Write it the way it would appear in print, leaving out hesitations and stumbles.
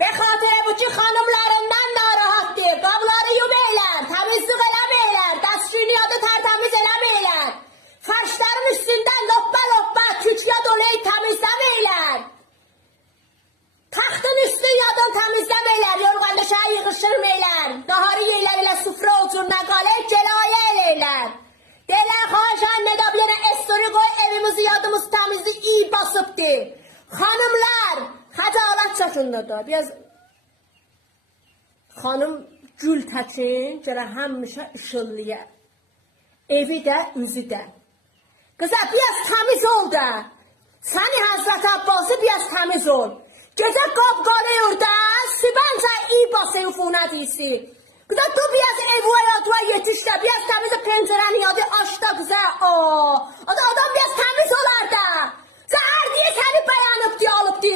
Be xatirə bu ki xanımlarından narahatdır. Qabları yumeylər, təmizlik eləmeylər, dəsturiyadı tərtəmiz eləmeylər. Fərşlərin üstündən loppa loppa küçlə dolayı təmizləmeylər. Taxtın üstün yadın təmizləmeylər, yorğan döşəyi yığışdırmeylər. Naharı yeylər ilə sufra ucuna qalır, celayə eləylər. Deylər, xahiş anne da bir estori qoy, evimizi yadımız təmizlik iyi basıbdır. Xanımlar, xəcalat çəkindədir. Biraz xanım gül təkin, gələ həmişə işıllıya. Evi də, üzü də. Qıza, biraz təmiz ol da. Səni Həzrət Abbası biraz təmiz ol. Gecə qab qalıyor da, sübənsə iyi basın funət iyisi. Qıza, tu biraz ev hayatına yetiş də, biraz təmiz pencərəni yadı aç da qıza. Adam biraz təmiz olar da. Səhər deyə səni bəyanıb deyə alıb deyə.